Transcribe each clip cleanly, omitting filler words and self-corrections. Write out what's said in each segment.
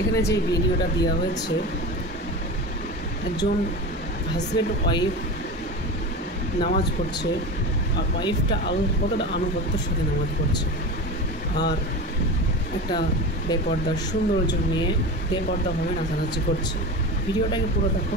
এখানে যে ভিডিওটা দেওয়া হয়েছে, একজন হাজব্যান্ড ওয়াইফ নামাজ পড়ছে, আর ওয়াইফটা কতটা আনুগত্যের সাথে নামাজ পড়ছে, আর একটা বেপর্দার সৌন্দর্য নিয়ে বেপর্দাভাবে নাচানাচি করছে। ভিডিওটাকে পুরো দেখো।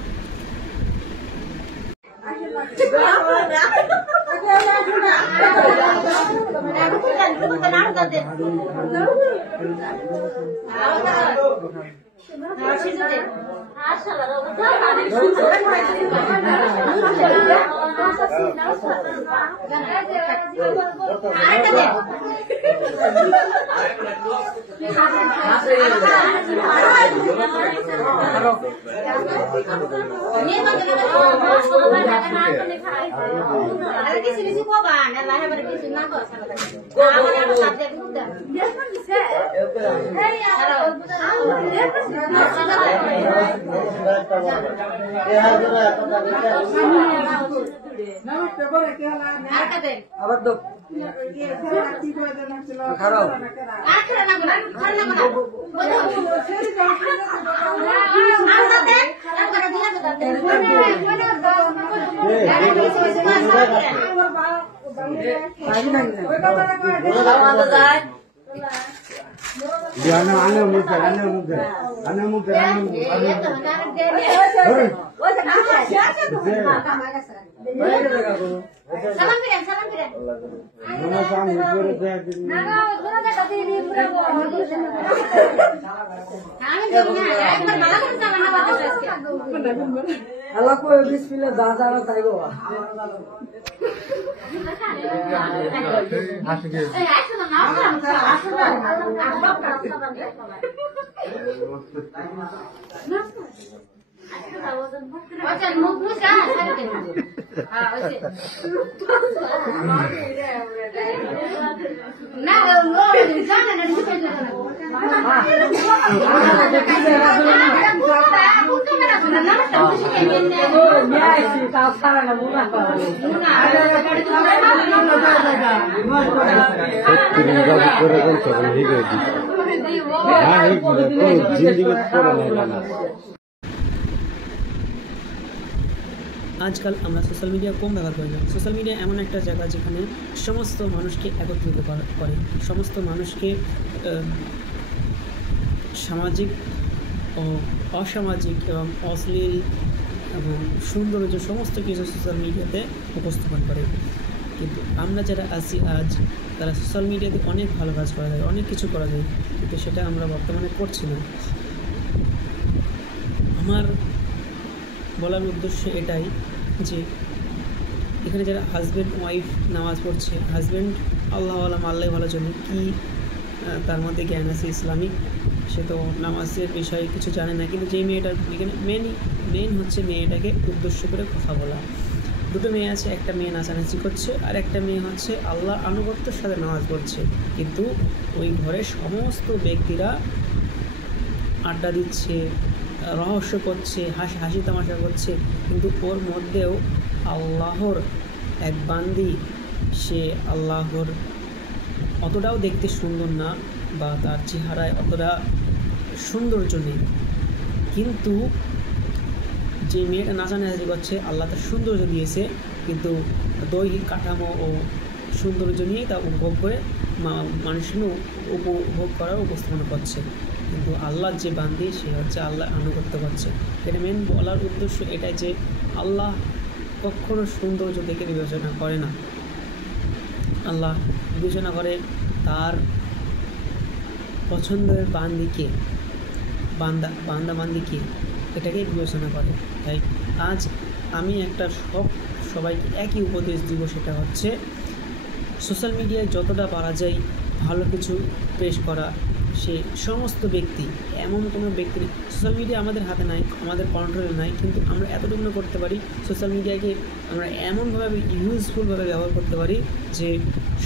Allah ko bismillah daza taigo আজকাল আমরা সোশ্যাল মিডিয়া কম ব্যবহার করি না। সোশ্যাল মিডিয়া এমন একটা জায়গা যেখানে সমস্ত মানুষকে একত্রিত করে, সমস্ত মানুষকে সামাজিক ও অসামাজিক এবং অশ্লীল এবং সৌন্দর্য সমস্ত কিছু সোশ্যাল মিডিয়াতে উপস্থাপন করে। কিন্তু আমরা যারা আছি আজ, তারা সোশ্যাল মিডিয়াতে অনেক ভালো কাজ করা যায়, অনেক কিছু করা যায়, কিন্তু সেটা আমরা বর্তমানে করছি না। আমার বলার উদ্দেশ্য এটাই যে এখানে যারা হাজব্যান্ড ওয়াইফ নামাজ পড়ছে, হাজব্যান্ড আল্লাহ ভালোর জন্য কি তার মধ্যে জ্ঞান আছে ইসলামিক, সে তো নামাজের বিষয়ে কিছু জানে না, কিন্তু যেই মেয়েটার এখানে মেন হচ্ছে মেয়েটাকে উদ্দেশ্য করে কথা বলা। দুটো মেয়ে আছে, একটা মেয়ে নাচানাচি করছে আর একটা মেয়ে হচ্ছে আল্লাহ আনুগত্যের সাথে নামাজ পড়ছে, কিন্তু ওই ঘরের সমস্ত ব্যক্তিরা আড্ডা দিচ্ছে, রহস্য করছে, হাসি তামাশা করছে, কিন্তু ওর মধ্যেও আল্লাহর এক বান্দি, সে আল্লাহর অতটাও দেখতে সুন্দর না বা তার চেহারায় অতটা সৌন্দর্য নেই, কিন্তু যে মেয়েটা নাচানাচি করছে আল্লাহ তার সৌন্দর্য দিয়েছে, কিন্তু দৈহিক কাঠামো ও সৌন্দর্য নিয়েই তা উপভোগ করে মানুষের উপভোগ করার উপস্থাপনা করছে, কিন্তু আল্লাহর যে বান্দি সে হচ্ছে আল্লাহ আনুগত্য করছে। এটা মেন বলার উদ্দেশ্য এটাই যে আল্লাহ কখনো সৌন্দর্য দেখে বিবেচনা করে না, আল্লাহ বিবেচনা করে তার পছন্দের বান্দিকে, বান্দিকে, এটাকেই বিবেচনা করে। তাই আজ আমি একটা সবাইকে একই উপদেশ দিব, সেটা হচ্ছে সোশ্যাল মিডিয়ায় যতটা পারা যায় ভালো কিছু পেশ করা। সে সমস্ত ব্যক্তি, এমন কোনো ব্যক্তি, সোশ্যাল মিডিয়া আমাদের হাতে নাই, আমাদের কন্ট্রোলে নাই, কিন্তু আমরা এতটুকু করতে পারি, সোশ্যাল মিডিয়াকে আমরা এমনভাবে ইউজফুলভাবে ব্যবহার করতে পারি যে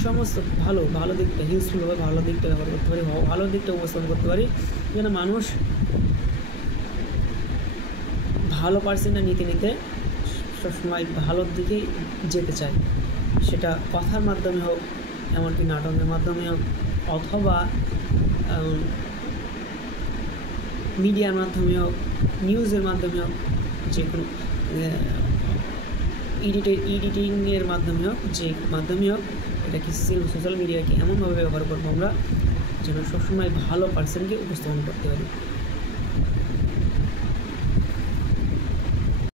সমস্ত ভালো দিকটা ইউজফুলভাবে ভালো দিকটা ব্যবহার করতে পারি, ভালো দিকটা উপস্থাপন করতে পারি, যেন মানুষ ভালো পার্সেন্টটা নিতে সবসময় ভালোর দিকেই যেতে চায়, সেটা কথার মাধ্যমে হোক, এমনকি নাটকের মাধ্যমে হোক, অথবা মিডিয়ার মাধ্যমে হোক, নিউজের মাধ্যমে হোক, যে কোনো এডিটিংয়ের মাধ্যমে হোক, যে মাধ্যমে হোক, এটাকে সোশ্যাল মিডিয়াকে এমনভাবে ব্যবহার করবো আমরা যেন সবসময় ভালো পার্সনকে উপস্থাপন করতে পারি।